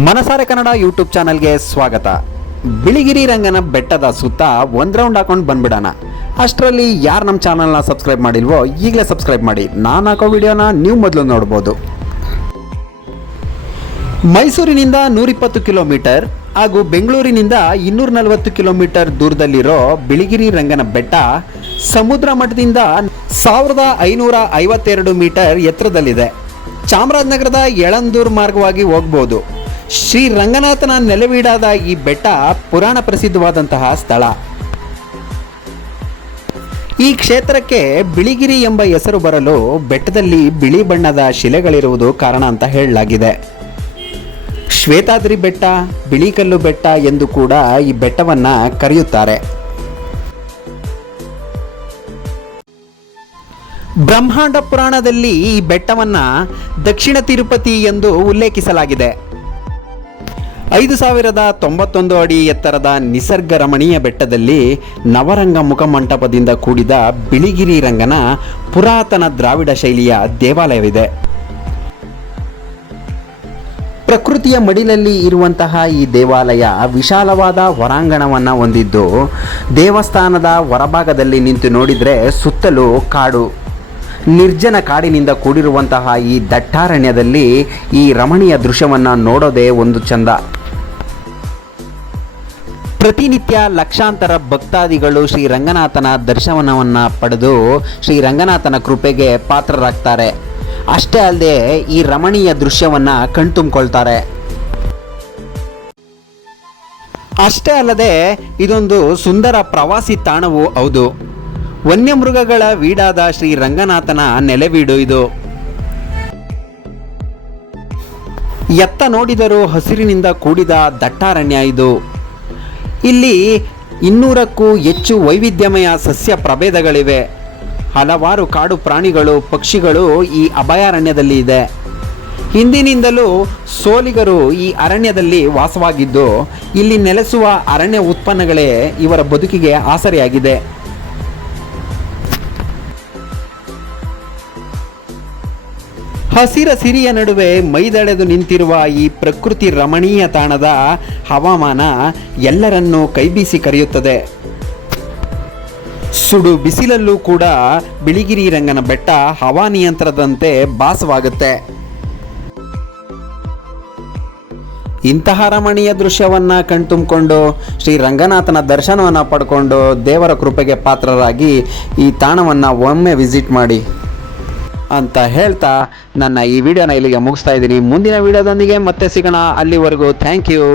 ಮನಸಾರೆ ಕನ್ನಡ ಯೂಟ್ಯೂಬ್ ಚಾನಲ್ಗೆ ಸ್ವಾಗತ. ಬಿಳಿಗಿರಿ ರಂಗನ ಬೆಟ್ಟದ ಸುತ್ತ ಒಂದು ರೌಂಡ್ ಹಾಕೊಂಡು ಬಂದ್ಬಿಡೋಣ. ಅಷ್ಟರಲ್ಲಿ ಯಾರು ನಮ್ಮ ಚಾನಲ್ನ ಸಬ್ಸ್ಕ್ರೈಬ್ ಮಾಡಿಲ್ವೋ ಈಗಲೇ ಸಬ್ಸ್ಕ್ರೈಬ್ ಮಾಡಿ. ನಾನು ಹಾಕೋ ವಿಡಿಯೋನ ನೀವು ಮೊದಲು ನೋಡ್ಬೋದು. ಮೈಸೂರಿನಿಂದ ನೂರಿಪ್ಪತ್ತು ಕಿಲೋಮೀಟರ್ ಹಾಗೂ ಬೆಂಗಳೂರಿನಿಂದ ಇನ್ನೂರ ನಲವತ್ತು ಕಿಲೋಮೀಟರ್ ದೂರದಲ್ಲಿರೋ ಬಿಳಿಗಿರಿ ರಂಗನ ಬೆಟ್ಟ ಸಮುದ್ರ ಮಠದಿಂದ ಸಾವಿರದ ಐನೂರ ಐವತ್ತೆರಡು ಮೀಟರ್ ಎತ್ತರದಲ್ಲಿದೆ. ಚಾಮರಾಜನಗರದ ಯಳಂದೂರ್ ಮಾರ್ಗವಾಗಿ ಹೋಗ್ಬೋದು. ಶ್ರೀ ರಂಗನಾಥನ ನೆಲೆವೀಡಾದ ಈ ಬೆಟ್ಟ ಪುರಾಣ ಪ್ರಸಿದ್ಧವಾದಂತಹ ಸ್ಥಳ. ಈ ಕ್ಷೇತ್ರಕ್ಕೆ ಬಿಳಿಗಿರಿ ಎಂಬ ಹೆಸರು ಬರಲು ಬೆಟ್ಟದಲ್ಲಿ ಬಿಳಿ ಬಣ್ಣದ ಶಿಲೆಗಳಿರುವುದು ಕಾರಣ ಅಂತ ಹೇಳಲಾಗಿದೆ. ಶ್ವೇತಾದ್ರಿ ಬೆಟ್ಟ, ಬಿಳಿಕಲ್ಲು ಬೆಟ್ಟ ಎಂದು ಕೂಡ ಈ ಬೆಟ್ಟವನ್ನ ಕರೆಯುತ್ತಾರೆ. ಬ್ರಹ್ಮಾಂಡ ಪುರಾಣದಲ್ಲಿ ಈ ಬೆಟ್ಟವನ್ನ ದಕ್ಷಿಣ ತಿರುಪತಿ ಎಂದು ಉಲ್ಲೇಖಿಸಲಾಗಿದೆ. ಐದು ಸಾವಿರದ ತೊಂಬತ್ತೊಂದು ಅಡಿ ಎತ್ತರದ ನಿಸರ್ಗ ರಮಣೀಯ ಬೆಟ್ಟದಲ್ಲಿ ನವರಂಗ ಮುಖಮಂಟಪದಿಂದ ಕೂಡಿದ ಬಿಳಿಗಿರಿ ರಂಗನ ಪುರಾತನ ದ್ರಾವಿಡ ಶೈಲಿಯ ದೇವಾಲಯವಿದೆ. ಪ್ರಕೃತಿಯ ಮಡಿಲಲ್ಲಿ ಇರುವಂತಹ ಈ ದೇವಾಲಯ ವಿಶಾಲವಾದ ಹೊರಾಂಗಣವನ್ನು ಹೊಂದಿದ್ದು, ದೇವಸ್ಥಾನದ ಹೊರಭಾಗದಲ್ಲಿ ನಿಂತು ನೋಡಿದರೆ ಸುತ್ತಲೂ ಕಾಡು. ನಿರ್ಜನ ಕಾಡಿನಿಂದ ಕೂಡಿರುವಂತಹ ಈ ದಟ್ಟಾರಣ್ಯದಲ್ಲಿ ಈ ರಮಣೀಯ ದೃಶ್ಯವನ್ನು ನೋಡೋದೇ ಒಂದು ಚಂದ. ಪ್ರತಿನಿತ್ಯ ಲಕ್ಷಾಂತರ ಭಕ್ತಾದಿಗಳು ಶ್ರೀ ರಂಗನಾಥನ ದರ್ಶನವನ್ನು ಪಡೆದು ಶ್ರೀ ರಂಗನಾಥನ ಕೃಪೆಗೆ ಪಾತ್ರರಾಗ್ತಾರೆ. ಅಷ್ಟೇ ಅಲ್ಲದೆ ಈ ರಮಣೀಯ ದೃಶ್ಯವನ್ನು ಕಣ್ತುಂಬಿಕೊಳ್ತಾರೆ. ಅಷ್ಟೇ ಅಲ್ಲದೆ ಇದೊಂದು ಸುಂದರ ಪ್ರವಾಸಿ ತಾಣವೂ ಹೌದು. ವನ್ಯಮೃಗಗಳ ವೀಡಾದ ಶ್ರೀ ರಂಗನಾಥನ ನೆಲೆವೀಡು ಇದು. ಎತ್ತ ನೋಡಿದರೂ ಹಸಿರಿನಿಂದ ಕೂಡಿದ ದಟ್ಟಾರಣ್ಯ ಇದು. ಇಲ್ಲಿ ಇನ್ನೂರಕ್ಕೂ ಹೆಚ್ಚು ವೈವಿಧ್ಯಮಯ ಸಸ್ಯ ಪ್ರಭೇದಗಳಿವೆ. ಹಲವಾರು ಕಾಡು ಪ್ರಾಣಿಗಳು, ಪಕ್ಷಿಗಳು ಈ ಅಭಯಾರಣ್ಯದಲ್ಲಿ ಇದೆ. ಹಿಂದಿನಿಂದಲೂ ಸೋಲಿಗರು ಈ ಅರಣ್ಯದಲ್ಲಿ ವಾಸವಾಗಿದ್ದು, ಇಲ್ಲಿ ನೆಲೆಸುವ ಅರಣ್ಯ ಉತ್ಪನ್ನಗಳೇ ಇವರ ಬದುಕಿಗೆ ಆಸರೆಯಾಗಿದೆ. ಹಸಿರ ಸಿರಿಯ ನಡುವೆ ಮೈದಳೆದು ನಿಂತಿರುವ ಈ ಪ್ರಕೃತಿ ರಮಣೀಯ ತಾಣದ ಹವಾಮಾನ ಎಲ್ಲರನ್ನೂ ಕೈಬೀಸಿ ಕರೆಯುತ್ತದೆ. ಸುಡು ಬಿಸಿಲಲ್ಲೂ ಕೂಡ ಬಿಳಿಗಿರಿ ರಂಗನ ಬೆಟ್ಟ ಹವಾನಿಯಂತ್ರದಂತೆ ಭಾಸವಾಗುತ್ತೆ. ಇಂತಹ ರಮಣೀಯ ದೃಶ್ಯವನ್ನ ಕಣ್ತುಂಬಿಕೊಂಡು ಶ್ರೀ ರಂಗನಾಥನ ದರ್ಶನವನ್ನು ಪಡ್ಕೊಂಡು ದೇವರ ಕೃಪೆಗೆ ಪಾತ್ರರಾಗಿ ಈ ತಾಣವನ್ನು ಒಮ್ಮೆ ವಿಸಿಟ್ ಮಾಡಿ. ಅಂತ ಹೇಳ್ತಾ ನನ್ನ ಈ ವಿಡಿಯೋನ ಇಲ್ಲಿಗೆ ಮುಗಿಸ್ತಾ ಇದ್ದೀನಿ. ಮುಂದಿನ ವಿಡಿಯೋದೊಂದಿಗೆ ಮತ್ತೆ ಸಿಗೋಣ. ಅಲ್ಲಿವರೆಗೂ ಥ್ಯಾಂಕ್ ಯು